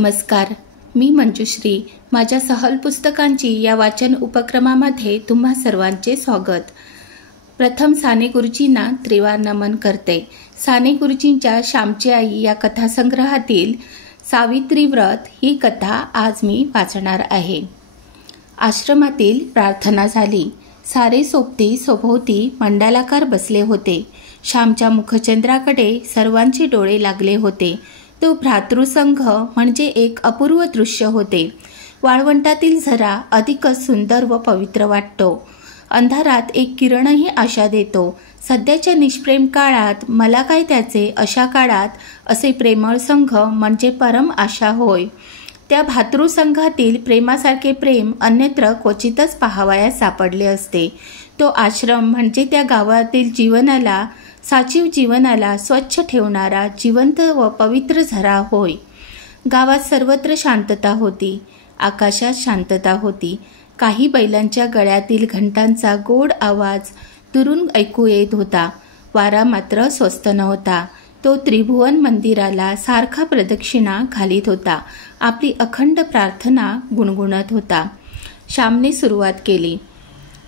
नमस्कार, मी मंजुश्री. माझ्या सहल पुस्तकांची या वाचन उपक्रमामध्ये तुम्हा सर्वांचे स्वागत. प्रथम साने गुरुजींना त्रिवार नमन करते. साने गुरुजींच्या श्यामची आई या कथासंग्रहातील सावित्री व्रत ही कथा आज मी वाचणार आहे. आश्रमातील प्रार्थना झाली. सारे सोबती सभोवती मंडालाकार बसले होते. श्यामच्या मुखचंद्राकडे सर्वांचे डोळे लागले होते. तो भ्रातृसंघ म्हणजे एक अपूर्व दृश्य होते. वाळवंटातील झरा अधिकच सुंदर व पवित्र वाटतो. अंधारात एक किरणही आशा देतो. सध्याच्या निष्प्रेम काळात मला काय त्याचे, अशा काळात असे प्रेमळ संघ म्हणजे परम आशा होय. त्या भातृसंघातील प्रेमासारखे प्रेम अन्यत्र क्वचितच पाहावयास सापडले असते. तो आश्रम म्हणजे त्या गावातील जीवनाला, साजीव जीवनाला स्वच्छ ठेवणारा जिवंत व पवित्र झरा होय. गावात सर्वत्र शांतता होती. आकाशात शांतता होती. काही बैलांच्या गळ्यातील घंटांचा गोड आवाज दुरून ऐकू येत होता. वारा मात्र स्वस्त नव्हता. तो त्रिभुवन मंदिराला सारखा प्रदक्षिणा घालीत होता. आपली अखंड प्रार्थना गुणगुणत होता. श्यामने सुरुवात केली.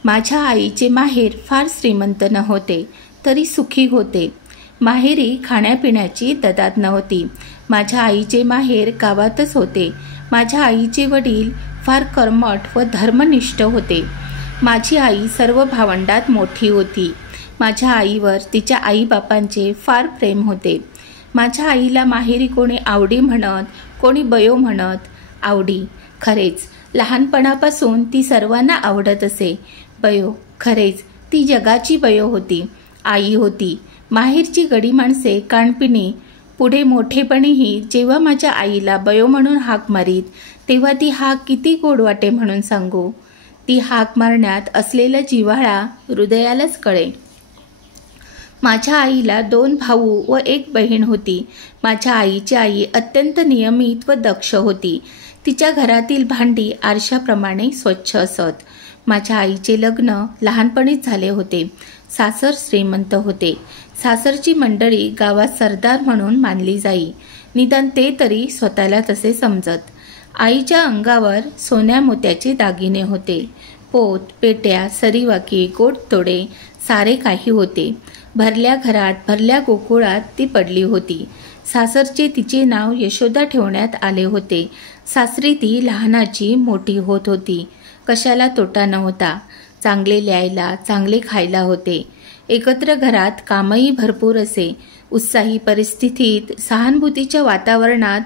माझ्या आईचे माहेर फार श्रीमंत नव्हते, तरी सुखी होते. माहेरी खाण्यापिण्याची ददात नव्हती. माझ्या आईचे माहेर गावातच होते. माझ्या आईचे वडील फार कर्मठ व धर्मनिष्ठ होते. माझी आई सर्व भावंडात मोठी होती. माझ्या आईवर तिच्या आईबापांचे फार प्रेम होते. माझ्या आईला माहेरी कोणी आवडी म्हणत, कोणी बयो म्हणत. आवडी, खरेच लहानपणापासून ती सर्वांना आवडत असे. बयो, खरेच ती जगाची बयो होती. आई होती. माहेरची गडी माणसे काणपिणी. पुढे मोठेपणीही जेव्हा माझ्या आईला बयो म्हणून हाक मारीत, तेव्हा ती हाक किती गोड वाटे म्हणून सांगू. ती हाक मारण्यात असलेला जिव्हाळा हृदयालाच कळे. माझ्या आईला 2 भाऊ व 1 बहीण होती. माझ्या आईची आई अत्यंत नियमित व दक्ष होती. तिच्या घरातील भांडी आरशाप्रमाणे स्वच्छ असत. माझ्या आईचे लग्न लहानपणीच झाले होते. सासर श्रीमंत होते. सासरची मंडळी गावात सरदार म्हणून मानली जाई. निदान ते तरी स्वतःला तसे समजत. आईच्या अंगावर सोन्या मोत्याचे दागिने होते. पोत, पेट्या, सरीवाकी, गोडतोडे सारे काही होते. भरल्या घरात, भरल्या गोकुळात ती पडली होती. सासरचे तिचे नाव यशोदा ठेवण्यात आले होते. सासरी ती लहानाची मोठी होत होती. कशाला तोटा नव्हता. चांगले ल्यायला, चांगले खायला होते. एकत्र घरात कामही भरपूर असे. उत्साही परिस्थितीत, सहानुभूतीच्या वातावरणात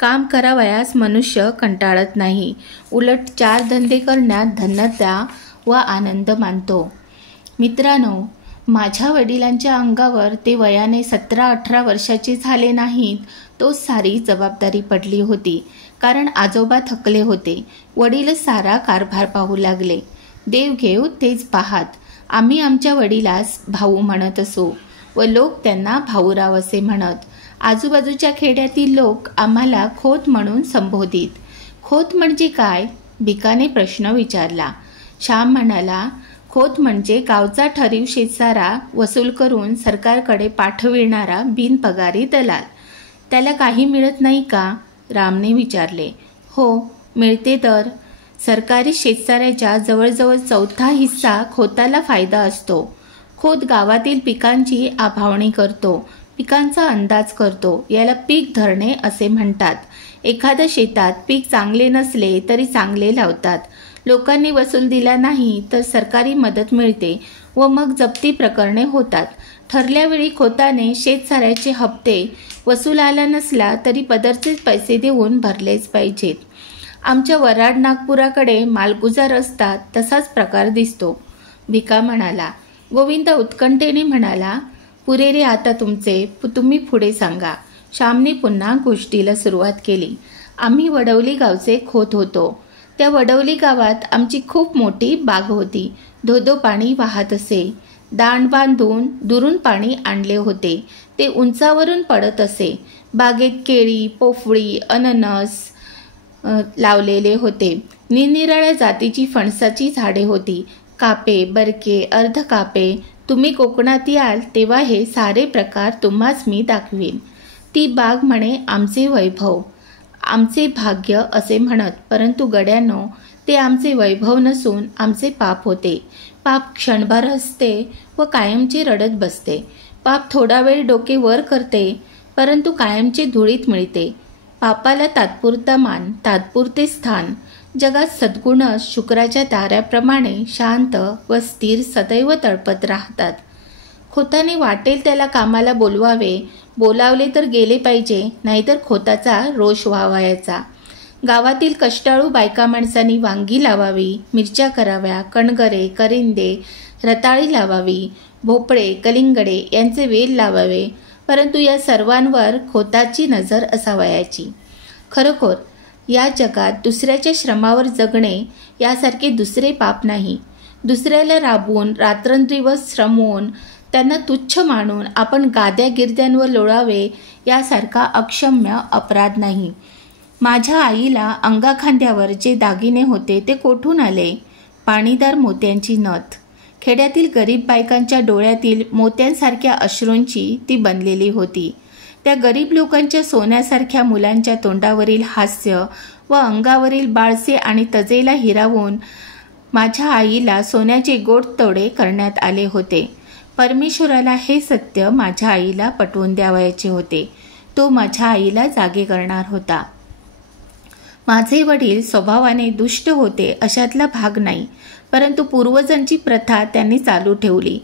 काम करावयास मनुष्य कंटाळत नाही. उलट 4 धंदे करण्यात धन्यता व आनंद मानतो. मित्रांनो, माझ्या वडिलांच्या अंगावर ते वयाने 17-18 वर्षाचे झाले नाहीत, तो सारी जबाबदारी पडली होती. कारण आजोबा थकले होते. वडीलच सारा कारभार पाहू लागले. देव घेव तेच पाहात. आम्ही आमच्या वडिलास भाऊ म्हणत असो व लोक त्यांना भाऊराव असे म्हणत. आजूबाजूच्या खेड्यातील लोक आम्हाला खोत म्हणून संबोधित. खोत म्हणजे काय? भिकाने प्रश्न विचारला. श्याम म्हणाला, खोत म्हणजे गावचा ठरीव शेतसारा वसूल करून सरकारकडे पाठविणारा बिनपगारी दलाल. त्याला काही मिळत नाही का? रामने विचारले. हो, मिळते तर. सरकारी शेतसाऱ्याच्या जवळजवळ 1/4 हिस्सा खोताला फायदा असतो. खोत गावातील पिकांची आभावणी करतो, पिकांचा अंदाज करतो. याला पीक धरणे असे म्हणतात. एखाद्या शेतात पीक चांगले नसले तरी चांगले लावतात. लोकांनी वसूल दिला नाही तर सरकारी मदत मिळते व मग जप्ती प्रकरणे होतात. ठरल्या वेळी खोताने शेतसाऱ्याचे हप्ते वसूल आला नसला तरी पदरचेच पैसे देऊन भरलेच पाहिजेत. आमच्या वराड नागपुराकडे मालगुजार असतात तसाच प्रकार दिसतो. भिका म्हणाला. गोविंद उत्कंठेने म्हणाला, पुरे रे आता तुमचे, तुम्ही पुढे सांगा. श्यामने पुन्हा गोष्टीला सुरुवात केली. आम्ही वडवली गावचे खोत होतो. त्या वडवली गावात आमची खूप मोठी बाग होती. धोधो पाणी वाहत असे. दांड बांधून दुरून पाणी आणले होते. ते उंचावरून पडत असे. बागेत केळी, पोफळी, अननस लावलेले होते. निरनिराळ्या जातीची फणसाची झाडे होती. कापे, बरके, अर्धकापे. तुम्ही कोकणात याल तेव्हा हे सारे प्रकार तुम्हास मी दाखवीन. ती बाग म्हणे आमचे वैभव. आमचे भाग्य असे म्हणत, परंतु गड्यांनो, ते आमचे वैभव नसून आमचे पाप होते. पाप क्षणभर असते व कायमचे रडत बसते. पाप थोडा वेळ डोके वर करते, परंतु कायमचे धुळीत मिळते. पापाला तात्पुरता मान, तात्पुरते स्थान. जगात सद्गुण शुक्राच्या ताऱ्याप्रमाणे शांत व स्थिर सदैव तळपत राहतात. खोताने वाटेल त्याला कामाला बोलवावे, बोलावले तर गेले पाहिजे, नाहीतर खोताचा रोष व्हावायचा. गावातील कष्टाळू बायका माणसांनी वांगी लावावी, मिरच्या कराव्या, कणगरे, करिंदे, रताळी लावावी, भोपळे, कलिंगडे यांचे वेल लावावे, परंतु या सर्वांवर खोताची नजर असावयाची. खरोखर या जगात दुसऱ्याच्या श्रमावर जगणे यासारखे दुसरे पाप नाही. दुसऱ्याला राबवून रात्रंदिवस श्रमवून त्यांना तुच्छ मानून आपण गाद्या गिरद्यांवर लोळावे यासारखा अक्षम्य अपराध नाही. माझ्या आईला अंगाखांद्यावर जे दागिने होते ते कोठून आले? पाणीदार मोत्यांची नथ. खेड्यातील गरीब बायकांच्या डोळ्यातील मोत्यांसारख्या अश्रूंची ती बनलेली होती. त्या गरीब लोकांच्या सोन्यासारख्या मुलांच्या तोंडावरील हास्य व अंगावरील बाळसे आणि तजेला हिरावून माझ्या आईला सोन्याचे गोड तोडे करण्यात आले होते. परमेश्वराला हे सत्य माझ्या आईला पटवून द्यावयाचे होते. तो माझ्या आईला जागे करणार होता. माझे वडील स्वभावाने दुष्ट होते अशातला भाग नाही, परंतु पूर्वजांची प्रथा त्यांनी चालू ठेवली.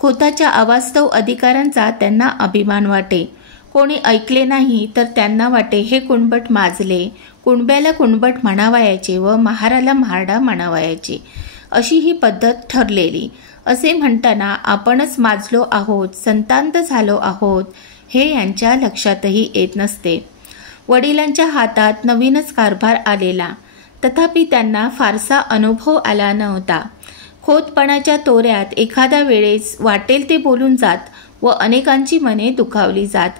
खोताच्या अवास्तव अधिकारांचा त्यांना अभिमान वाटे. कोणी ऐकले नाही तर त्यांना वाटे हे कुणबट माजले. कुणब्याला कुणबट म्हणावयाचे व महाराला म्हारडा म्हणावयाचे, अशी ही पद्धत ठरलेली. असे म्हणताना आपणच माजलो आहोत, संतांत झालो आहोत, हे यांच्या लक्षातही येत नसते. वडिलांच्या हातात नवीनच कारभार आलेला, तथापि त्यांना फारसा अनुभव आला नव्हता. खोतपणाच्या तोऱ्यात एखाद्या वेळेस वाटेल ते बोलून जात व अनेकांची मने दुखावली जात.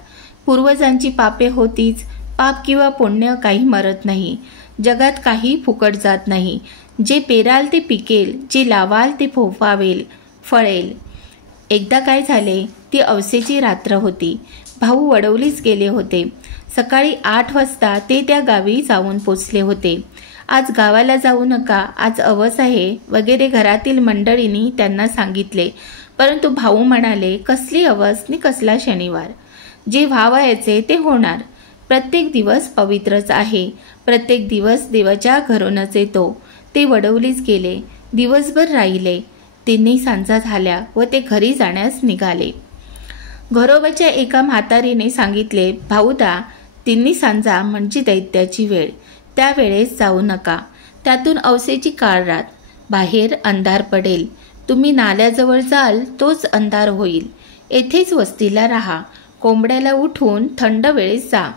पूर्वजांची पापे होतीच. पाप किंवा पुण्य काही मरत नाही. जगात काही फुकट जात नाही. जे पेराल ते पिकेल, जे लावाल ते फोफावेल, फळेल. एकदा काय झाले, ती अवसेची रात्र होती. भाऊ वडवलीच गेले होते. सकाळी 8 वाजता ते त्या गावी जाऊन पोचले होते. आज गावाला जाऊ नका, आज अवस आहे वगैरे घरातील मंडळींनी त्यांना सांगितले, परंतु भाऊ म्हणाले, कसली अवस नि कसला शनिवार. जे व्हावयाचे ते होणार. प्रत्येक दिवस पवित्रच आहे. प्रत्येक दिवस देवाच्या घरूनच येतो. ते वडवलीच गेले. दिवसभर राहिले. तिन्ही सांजा झाल्या व ते घरी जाण्यास निघाले. घरोबाच्या एका म्हातारीने सांगितले, भाऊदा, तिन्ही सांजा म्हणजे दैत्याची वेळ. त्यावेळेस जाऊ नका. त्यातून अवसेची काळ रात. बाहेर अंधार पडेल. तुम्ही नाल्याजवळ जाल तोच अंधार होईल. येथेच वस्तीला राहा. कोंबड्याला उठून थंड वेळेस जा.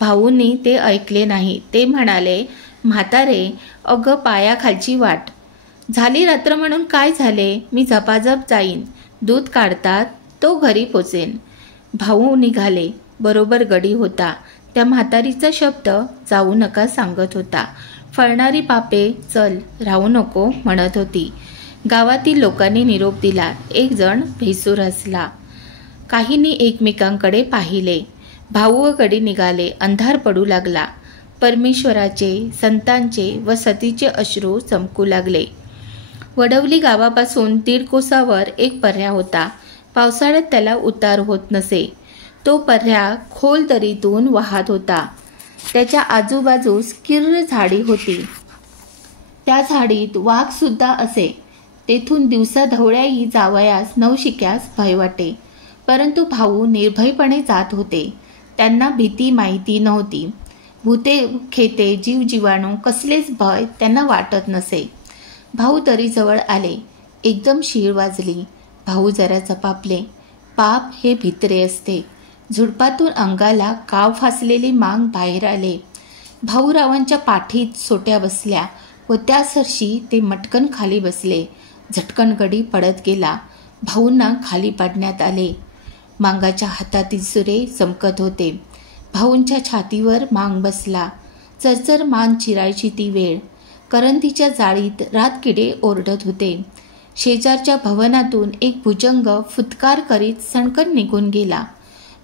भाऊंनी ते ऐकले नाही. ते म्हणाले, म्हातारे, अगं पायाखालची वाट. झाली रात्र म्हणून काय झाले, मी झपाझप जाईन. दूध काढतात तो घरी पोचेन. भाऊ निघाले. बरोबर गडी होता. त्या म्हातारीचा शब्द जाऊ नका सांगत होता. फळणारी पापे चल, राहू नको म्हणत होती. गावातील लोकांनी निरोप दिला. एक जण भेसूर हसला. काहींनी एकमेकांकडे पाहिले. भाऊ व गडी निघाले. अंधार पडू लागला. परमेश्वराचे, संतांचे व सतीचे अश्रू चमकू लागले. वडवली गावापासून 1.5 कोसावर एक पर्या होता. पावसाळ्यात त्याला उतार होत नसे. तो पर्या खोल दरीतून वाहत होता. त्याच्या आजूबाजूस किर्र झाडी होती. त्या झाडीत वाघ सुद्धा असे. तेथून दिवसा ढवळ्याही जावयास नवशिक्यास भय वाटे, परंतु भाऊ निर्भयपणे जात होते. त्यांना भीती माहिती नव्हती. भूते खेते जीवजीवाणू कसलेच भय त्यांना वाटत नसे. भाऊ दरीजवळ आले. एकदम शीळ वाजली. भाऊ जरा चपापले. पाप हे भित्रे असते. झुडपातून अंगाला काव फासलेली मांग बाहेर आले. भाऊरावांच्या पाठीत सोट्या बसल्या व त्या सरशी ते मटकन खाली बसले. झटकन गडी पडत गेला. भाऊंना खाली पाडण्यात आले. मांगाच्या हातातील सुरे चमकत होते. भाऊंच्या छातीवर मांग बसला. चरचर मान चिरायची ती वेळ. करंदीच्या जाळीत रातकिडे ओरडत होते. शेजारच्या भवनातून एक भुजंग फुतकार करीत सणकन निघून गेला.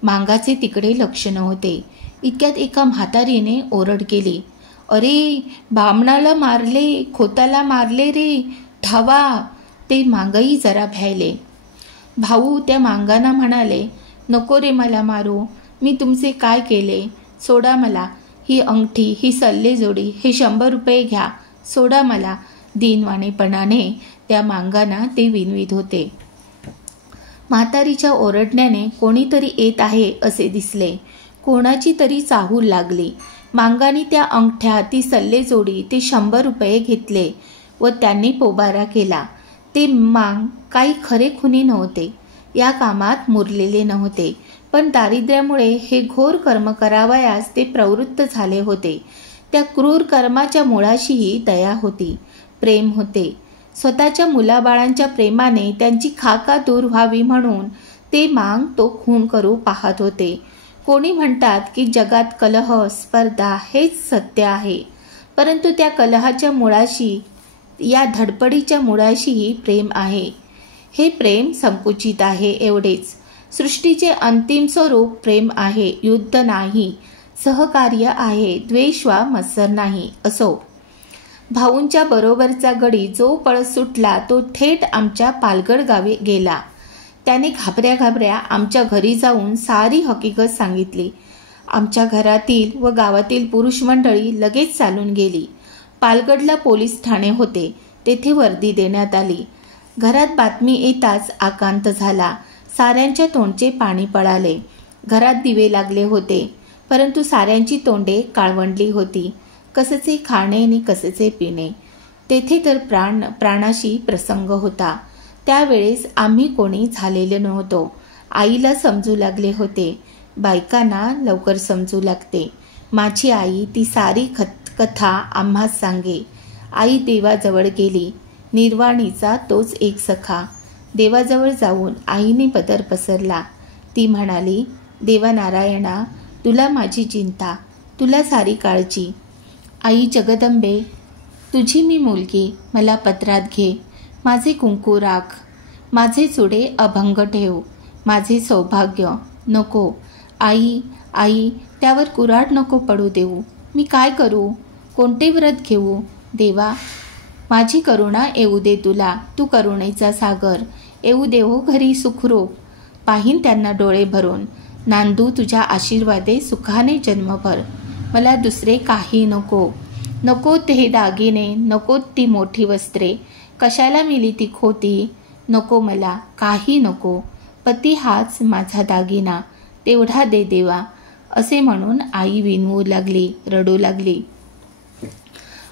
मांगाचे तिकडे लक्ष नव्हते. इतक्यात एका म्हातारीने ओरड केली, अरे बामणाला मारले, खोताला मारले रे, धावा. ते मांगही जरा भ्यायले. भाऊ त्या मांगांना म्हणाले, नको रे मला मारू, मी तुमचे काय केले, सोडा मला. ही अंगठी, ही सल्लेजोडी, हे 100 रुपये घ्या, सोडा मला. दीनवाणेपणाने त्या मांगांना ते विनवीत होते. म्हातारीच्या ओरडण्याने कोणीतरी येत आहे असे दिसले. कोणाची तरी चाहूल लागली. मांगांनी त्या अंगठ्या, ती सल्लेजोडी, ते 100 रुपये घेतले व त्यांनी पोबारा केला. ते मांग काही खरे खुनी नव्हते, या कामात मुरलेले नव्हते, पण दारिद्र्यामुळे हे घोर कर्म करावयास ते प्रवृत्त झाले होते. त्या क्रूर कर्माच्या मुळाशीही दया होती, प्रेम होते. स्वतःच्या मुलाबाळांच्या प्रेमाने त्यांची खाका दूर व्हावी म्हणून ते मांग तो खून करू पाहत होते. कोणी म्हणतात की जगात कलह, स्पर्धा हेच सत्य आहे, परंतु त्या कलहाच्या मुळाशी, या धडपडीच्या मुळाशीही प्रेम आहे. हे प्रेम संकुचित आहे एवढेच. सृष्टीचे अंतिम स्वरूप प्रेम आहे, युद्ध नाही, सहकार्य आहे, द्वेष वा मत्सर नाही. असो. भाऊंच्या बरोबरचा गडी जो पळ सुटला तो थेट आमच्या पालगड गावी गेला. त्याने घाबऱ्या घाबऱ्या आमच्या घरी जाऊन सारी हकीकत सांगितली. आमच्या घरातील व गावातील पुरुष मंडळी लगेच चालून गेली. पालगडला पोलीस ठाणे होते, तेथे वर्दी देण्यात आली. घरात बातमी येताच आकांत झाला. साऱ्यांच्या तोंडचे पाणी पळाले. घरात दिवे लागले होते, परंतु साऱ्यांची तोंडे काळवंडली होती. कसेचे खाणे आणि कसेचे पिणे. तेथे तर प्राणाशी प्रसंग होता. त्यावेळेस आम्ही कोणी झालेले नव्हतो. आईला समजू लागले होते. बायकांना लवकर समजू लागते. माझी आई ती सारी कथा आम्हास सांगे. आई देवाजवळ गेली. निर्वाणीचा तोच एक सखा. देवाजवळ जाऊन आईने पदर पसरला. ती म्हणाली, देवा नारायणा, तुला माझी चिंता, तुला सारी काळजी. आई जगदंबे, तुझी मी मुलगी, मला पत्रात घे. माझे कुंकू राख, माझे चुडे अभंग ठेव, माझे सौभाग्य नको. आई, आई, त्यावर कुऱ्हाड नको पडू देऊ. मी काय करू, कोणते व्रत घेऊ. देवा, माझी करुणा येऊ दे तुला, तू करुणेचा सागर. येऊ देव घरी सुखरूप, पाहीन त्यांना डोळे भरून. नांदू तुझ्या आशीर्वादे सुखाने जन्मभर. मला दुसरे काही नको. नको ते दागिने, नको ती मोठी वस्त्रे, कशाला मिली ती खोती. नको मला काही नको. पती हाच माझा दागिना, तेवढा दे देवा. असे म्हणून आई विनवू लागली, रडू लागली.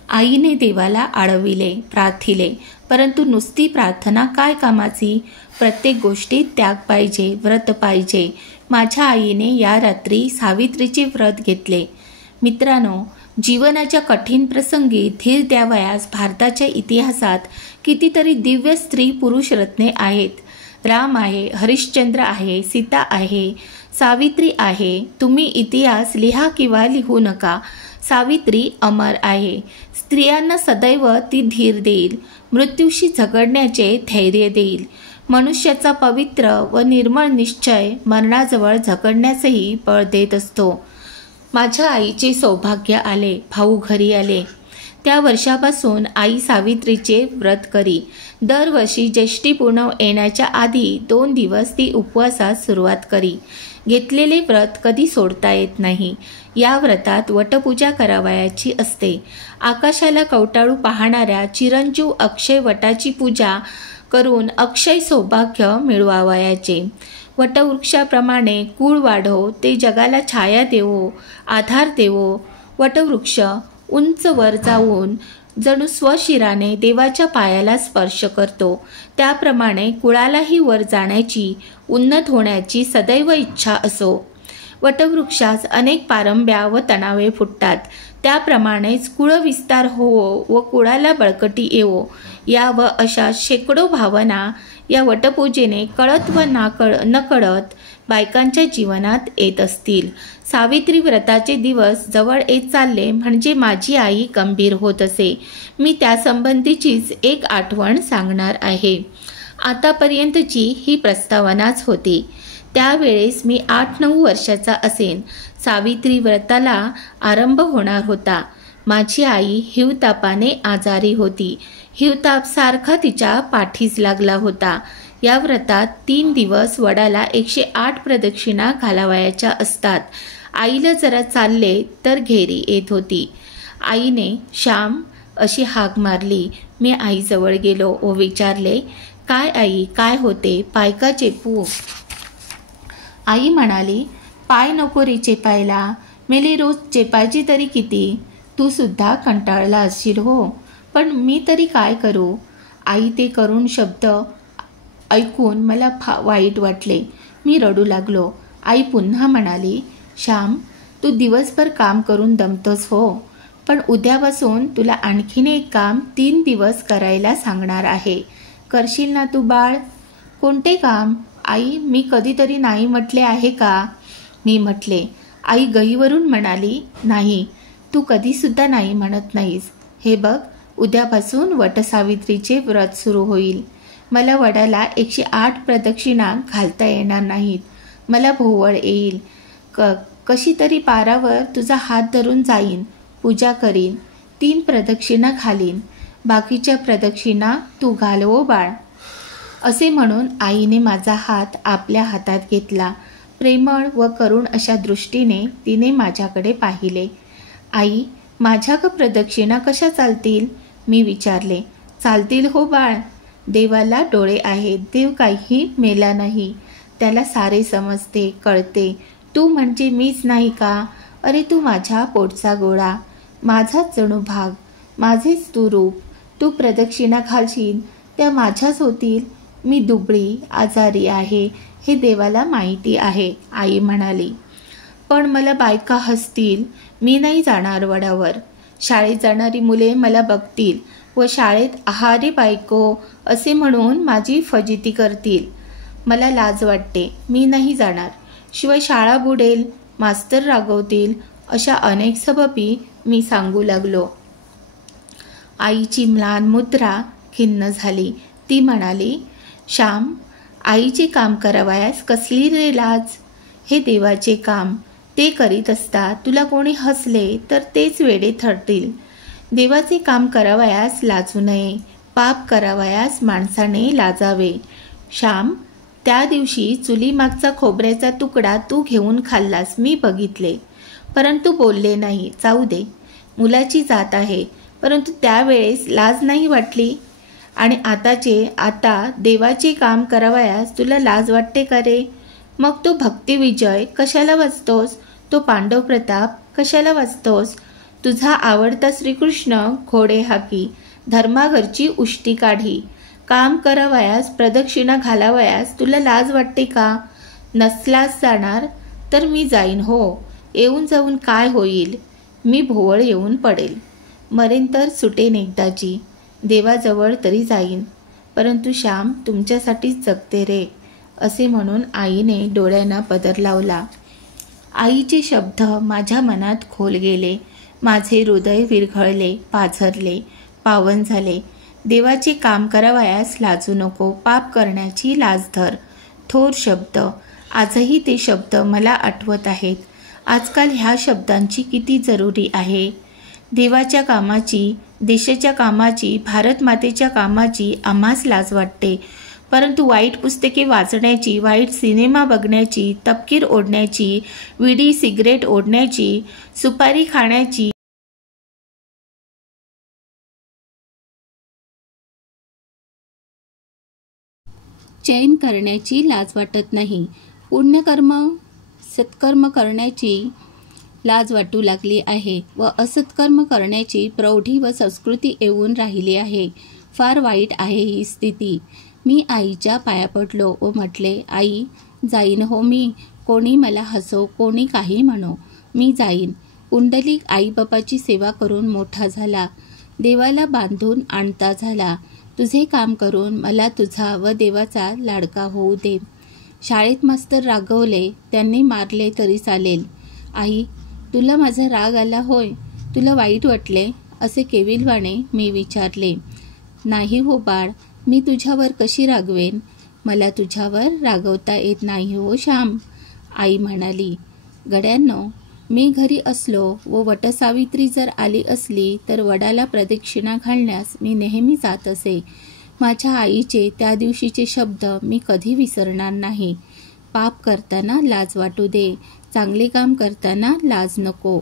आईने देवाला आळविले, प्रार्थिले, परंतु नुसती प्रार्थना काय कामाची. प्रत्येक गोष्टीत त्याग पाहिजे, व्रत पाहिजे. माझ्या आईने या रात्री सावित्रीचे व्रत घेतले. मित्रांनो, जीवनाच्या कठीण प्रसंगी धीर द्यावयास भारताच्या इतिहासात कितीतरी दिव्य स्त्री पुरुष रत्ने आहेत. राम आहे, हरिश्चंद्र आहे, सीता आहे, सावित्री आहे. तुम्ही इतिहास लिहा किंवा लिहू नका, सावित्री अमर आहे. स्त्रियांना सदैव ती धीर देईल, मृत्यूशी झगडण्याचे धैर्य देईल. मनुष्याचा पवित्र व निर्मळ निश्चय मरणाजवळ झगडण्यासही बळ देत असतो. माझ्या आईचे सौभाग्य आले. भाऊ घरी आले. त्या वर्षापासून आई सावित्रीचे व्रत करी. दरवर्षी ज्येष्ठी पूर्णव येण्याच्या आधी 2 दिवस ती उपवासास सुरुवात करी. घेतलेले व्रत कधी सोडता येत नाही. या व्रतात वटपूजा करावयाची असते. आकाशाला कवटाळू पाहणाऱ्या चिरंजीव अक्षय वटाची पूजा करून अक्षय सौभाग्य मिळवावयाचे. वटवृक्षाप्रमाणे कुळ वाढो, ते जगाला छाया देवो, आधार देवो. वटवृक्ष उंच वर जाऊन जणू स्वशिराने देवाच्या पायाला स्पर्श करतो. त्याप्रमाणे कुळालाही वर जाण्याची, उन्नत होण्याची सदैव इच्छा असो. वटवृक्षास अनेक पारंब्या व तणावे फुटतात. त्याप्रमाणेच कुळविस्तार होवो व कुळाला बळकटी येवो, या व अशा शेकडो भावना या वटपूजेने कळत व नकळत बायकांच्या जीवनात येत असतील. सावित्री व्रताचे दिवस जवळ येत चालले म्हणजे माझी आई गंभीर होत असे. मी त्यासंबंधीचीच एक आठवण सांगणार आहे. आतापर्यंतची ही प्रस्तावनाच होती. त्यावेळेस मी 8-9 वर्षाचा असेन. सावित्री व्रताला आरंभ होणार होता. माझी आई हिवतापाने आजारी होती. हिवताप सारखा तिच्या पाठीस लागला होता. या व्रतात 3 दिवस वडाला 108 प्रदक्षिणा घालावयाच्या असतात. आईला जरा चालले तर घेरी येत होती. आईने श्याम अशी हाक मारली. मी आईजवळ गेलो व विचारले, काय आई, काय होते, पाय का चेपू? आई म्हणाली, पाय नको रे चेपायला, मेली रोज चेपायची तरी किती, तू सुद्धा कंटाळला असशील हो, पण मी तरी काय करू? आई ते करुण शब्द ऐकून मला वाईट वाटले. मी रडू लागलो. आई पुन्हा म्हणाली, श्याम, तू दिवसभर काम करून दमतोस हो, पण उद्यापासून तुला आणखीन एक काम 3 दिवस करायला सांगणार आहे. करशील ना तू बाळ? कोणते काम? आई, मी कधीतरी नाही म्हटले आहे का? मी म्हटले. आई गईवरून म्हणाली, नाही, तू कधीसुद्धा नाही म्हणत नाहीस. हे बघ, उद्यापासून वटसावित्रीचे व्रत सुरू होईल. मला वडाला 108 प्रदक्षिणा घालता येणार नाहीत. मला भोवळ येईल. कशी तरी पारावर तुझा हात धरून जाईन, पूजा करीन, 3 प्रदक्षिणा घालीन, बाकीच्या प्रदक्षिणा तू घालवो बाळ. असे म्हणून आईने माझा हात आपल्या हातात घेतला. प्रेमळ व करुण अशा दृष्टीने तिने माझ्याकडे पाहिले. आई, माझ्या प्रदक्षिणा कशा चालतील? मी विचारले. चालतील हो बाळ. देवाला डोळे आहेत. देव काही मेला नाही. त्याला सारे समजते, कळते. तू म्हणजे मीच नाही का? अरे, तू माझ्या पोटचा गोळा, माझाच जणू भाग, माझेच तू रूप. तू प्रदक्षिणा घालशील त्या माझ्याच होतील. मी दुबळी, आजारी आहे, हे देवाला माहिती आहे, आई म्हणाली. पण मला बायका हसतील. मी नाही जाणार वडावर. शाळेत जाणारी मुले मला बघतील व शाळेत आहारी बायको असे म्हणून माझी फजिती करतील. मला लाज वाटते. मी नाही जाणार. शिवाय शाळा बुडेल, मास्तर रागवतील, अशा अनेक सबबी मी सांगू लागलो. आईची म्लान मुद्रा खिन्न झाली. ती म्हणाली, श्याम, आईचे काम करावयास कसली रे लाज? हे देवाचे काम, ते करीत असता तुला कोणी हसले तर तेच वेडे ठरतील. देवाचे काम करावयास लाजू नये. पाप करावयास माणसाने लाजावे. श्याम, त्या दिवशी चुलीमागचा खोबऱ्याचा तुकडा तू घेऊन खाल्लास, मी बघितले, परंतु बोलले नाही. जाऊ दे, मुलाची जात आहे, परंतु त्यावेळेस लाज नाही वाटली. आणि आता देवाचे काम करावयास तुला लाज वाटते का रे? मग तो भक्तिविजय कशाला वाचतोस? तो पांडव प्रताप कशाला वाचतोस? तुझा आवडता श्रीकृष्ण घोडे हाकी, धर्माघरची उष्टी काढी. काम करावयास, प्रदक्षिणा घालावयास तुला लाज वाटते का? नसलास जाणार तर मी जाईन हो. येऊन जाऊन काय होईल? मी भोवळ येऊन पडेल. मरेन तर सुटेन एकदाची. देवाजवळ तरी जाईन. परंतु श्याम, तुमच्यासाठीच जगते रे. असे म्हणून आईने डोळ्यांना पदर लावला. आईचे शब्द माझ्या मनात खोल गेले. माझे हृदय विरघळले, पाझरले, पावन झाले. देवाचे काम करावयास लाजू नको. पाप करण्याची लाज धर. थोर शब्द. आजही ते शब्द मला आठवत आहेत. आजकाल ह्या शब्दांची किती जरुरी आहे. देवाच्या कामाची, देशाच्या कामाची, भारत मातेच्या कामाची आम्हास लाज वाटते. परंतु वाईट पुस्तके वाचण्याची, वाईट सिनेमा बघण्याची, तपकीर ओढण्याची, विडी सिगरेट ओढण्याची, सुपारी खाण्याची, चैन करण्याची लाज वाटत नाही. पुण्यकर्म, सत्कर्म करण्याची लाज वाटू लागली आहे व असत्कर्म करण्याची प्रौढी व संस्कृती येऊन राहिली आहे. फार वाईट आहे ही स्थिती. मी आईच्या पाया पडलो व म्हटले, आई, जाईन हो मी. कोणी मला हसो, कोणी काही म्हणो, मी जाईन. पुंडलिक आईबापाची सेवा करून मोठा झाला. देवाला बांधून आणता झाला. तुझे काम करून मला तुझा व देवाचा लाडका होऊ दे. शाळेत मास्तर रागवले, त्यांनी मारले तरी चालेल. आई, तुला माझा राग आला होय? तुला वाईट वाटले? असे केविलवाणे मी विचारले. नाही हो बाळ, मी तुझ्यावर कशी रागवेन? मला तुझ्यावर रागवता येत नाही हो श्याम. आई म्हणाली. गड्यांनो, मी घरी असलो व वटसावित्री जर आली असली तर वडाला प्रदक्षिणा घालण्यास मी नेहमी जात असे. माझ्या आईचे त्या दिवशीचे शब्द मी कधी विसरणार नाही. पाप करताना लाज वाटू दे, चांगले काम करताना लाज नको.